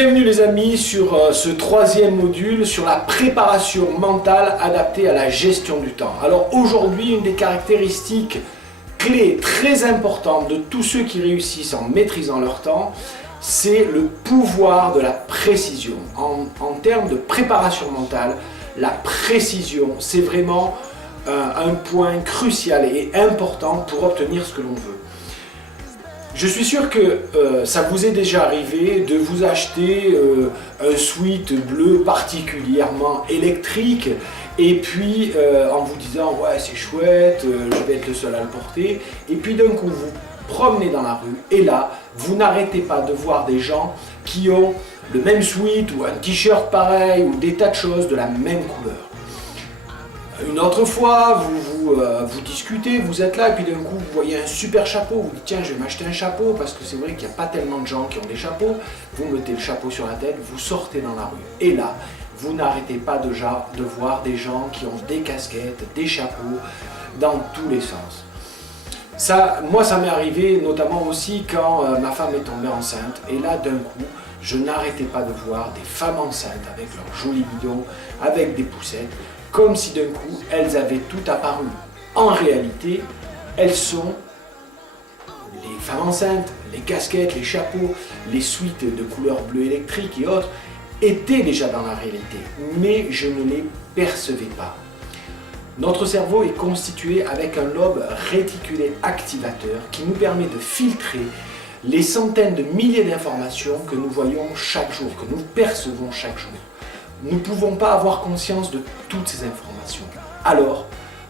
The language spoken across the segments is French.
Bienvenue les amis sur ce troisième module sur la préparation mentale adaptée à la gestion du temps. Alors aujourd'hui, une des caractéristiques clés très importantes de tous ceux qui réussissent en maîtrisant leur temps, c'est le pouvoir de la précision. En termes de préparation mentale, la précision, c'est vraiment un point crucial et important pour obtenir ce que l'on veut. Je suis sûr que ça vous est déjà arrivé de vous acheter un sweat bleu particulièrement électrique et puis en vous disant ouais c'est chouette, je vais être le seul à le porter, et puis d'un coup vous promenez dans la rue et là vous n'arrêtez pas de voir des gens qui ont le même sweat ou un t-shirt pareil ou des tas de choses de la même couleur. Une autre fois, vous discutez, vous êtes là et puis d'un coup vous voyez un super chapeau, vous dites tiens je vais m'acheter un chapeau parce que c'est vrai qu'il n'y a pas tellement de gens qui ont des chapeaux, vous mettez le chapeau sur la tête, vous sortez dans la rue et là vous n'arrêtez pas de voir des gens qui ont des casquettes, des chapeaux dans tous les sens. Moi ça m'est arrivé notamment aussi quand ma femme est tombée enceinte et là d'un coup je n'arrêtais pas de voir des femmes enceintes avec leurs jolis bidons, avec des poussettes, comme si d'un coup elles avaient tout apparu. En réalité, elles sont les femmes enceintes, les casquettes, les chapeaux, les suites de couleur bleu électrique et autres étaient déjà dans la réalité, mais je ne les percevais pas. Notre cerveau est constitué avec un lobe réticulé activateur qui nous permet de filtrer les centaines de milliers d'informations que nous voyons chaque jour, que nous percevons chaque jour. Nous ne pouvons pas avoir conscience de toutes ces informations. Alors,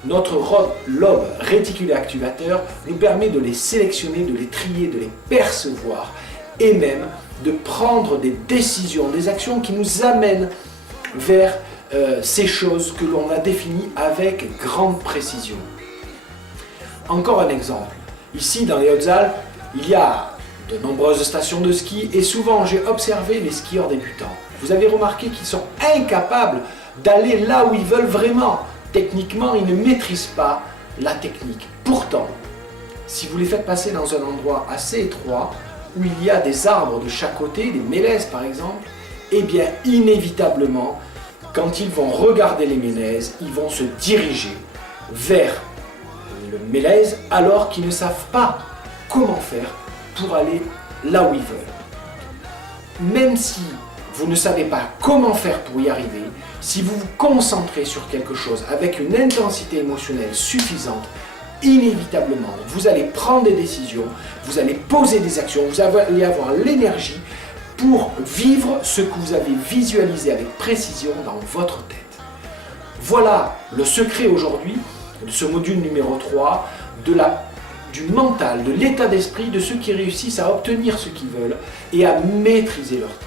notre lobe réticulé activateur nous permet de les sélectionner, de les trier, de les percevoir et même de prendre des décisions, des actions qui nous amènent vers ces choses que l'on a définies avec grande précision. Encore un exemple. Ici, dans les Hautes-Alpes, il y a de nombreuses stations de ski et souvent j'ai observé les skieurs débutants. Vous avez remarqué qu'ils sont incapables d'aller là où ils veulent vraiment. Techniquement, ils ne maîtrisent pas la technique. Pourtant, si vous les faites passer dans un endroit assez étroit, où il y a des arbres de chaque côté, des mélèzes par exemple, eh bien inévitablement, quand ils vont regarder les mélèzes, ils vont se diriger vers le mélèze alors qu'ils ne savent pas comment faire pour aller là où ils veulent. Même si vous ne savez pas comment faire pour y arriver, si vous vous concentrez sur quelque chose avec une intensité émotionnelle suffisante, inévitablement, vous allez prendre des décisions, vous allez poser des actions, vous allez avoir l'énergie pour vivre ce que vous avez visualisé avec précision dans votre tête. Voilà le secret aujourd'hui de ce module numéro 3 du mental, de l'état d'esprit de ceux qui réussissent à obtenir ce qu'ils veulent et à maîtriser leur temps.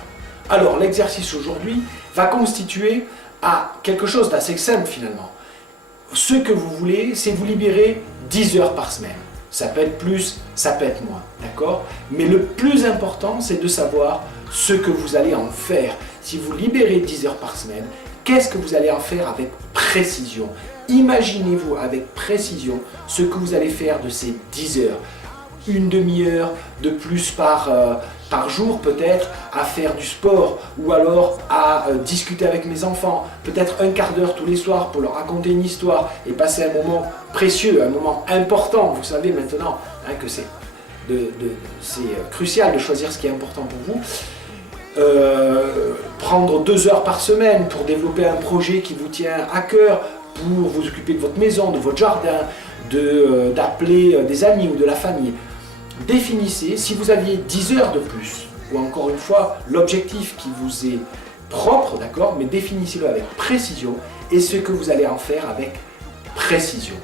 Alors l'exercice aujourd'hui va constituer à quelque chose d'assez simple finalement. Ce que vous voulez, c'est vous libérer 10 heures par semaine. Ça peut être plus, ça peut être moins, d'accord? Mais le plus important, c'est de savoir ce que vous allez en faire. Si vous libérez 10 heures par semaine, qu'est-ce que vous allez en faire avec précision? Imaginez-vous avec précision ce que vous allez faire de ces 10 heures. Une demi-heure de plus par jour peut-être à faire du sport ou alors à discuter avec mes enfants, peut-être un quart d'heure tous les soirs pour leur raconter une histoire et passer un moment précieux, un moment important. Vous savez maintenant que c'est crucial de choisir ce qui est important pour vous. Prendre 2 heures par semaine pour développer un projet qui vous tient à cœur, pour vous occuper de votre maison, de votre jardin, d'appeler des amis ou de la famille. Définissez, si vous aviez 10 heures de plus, ou encore une fois, l'objectif qui vous est propre, d'accord, mais définissez-le avec précision et ce que vous allez en faire avec précision.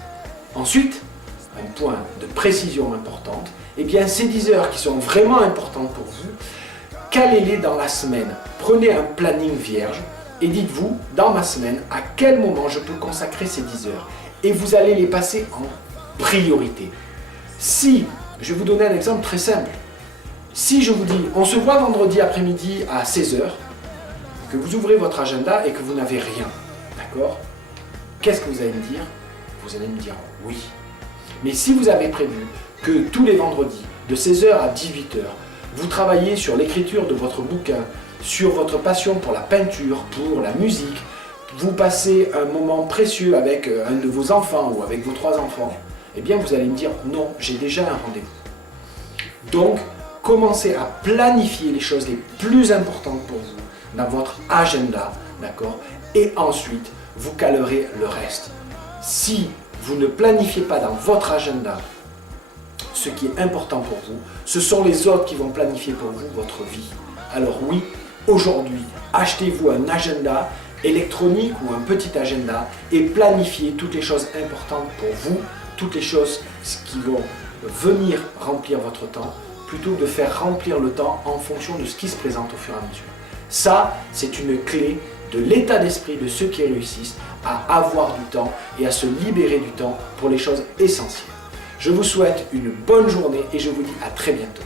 Ensuite, un point de précision importante, eh bien ces 10 heures qui sont vraiment importantes pour vous, calez-les dans la semaine. Prenez un planning vierge et dites-vous, dans ma semaine, à quel moment je peux consacrer ces 10 heures. Et vous allez les passer en priorité. Je vais vous donner un exemple très simple. Si je vous dis, on se voit vendredi après-midi à 16 h, que vous ouvrez votre agenda et que vous n'avez rien, d'accord? Qu'est-ce que vous allez me dire? Vous allez me dire oui. Mais si vous avez prévu que tous les vendredis, de 16 h à 18 h, vous travaillez sur l'écriture de votre bouquin, sur votre passion pour la peinture, pour la musique, vous passez un moment précieux avec un de vos enfants ou avec vos 3 enfants, eh bien vous allez me dire non, j'ai déjà un rendez-vous. Donc, commencez à planifier les choses les plus importantes pour vous dans votre agenda, d'accord? Et ensuite, vous calerez le reste. Si vous ne planifiez pas dans votre agenda ce qui est important pour vous, ce sont les autres qui vont planifier pour vous votre vie. Alors oui, aujourd'hui, achetez-vous un agenda électronique ou un petit agenda et planifiez toutes les choses importantes pour vous, toutes les choses qui vont venir remplir votre temps, plutôt que de faire remplir le temps en fonction de ce qui se présente au fur et à mesure. Ça, c'est une clé de l'état d'esprit de ceux qui réussissent à avoir du temps et à se libérer du temps pour les choses essentielles. Je vous souhaite une bonne journée et je vous dis à très bientôt.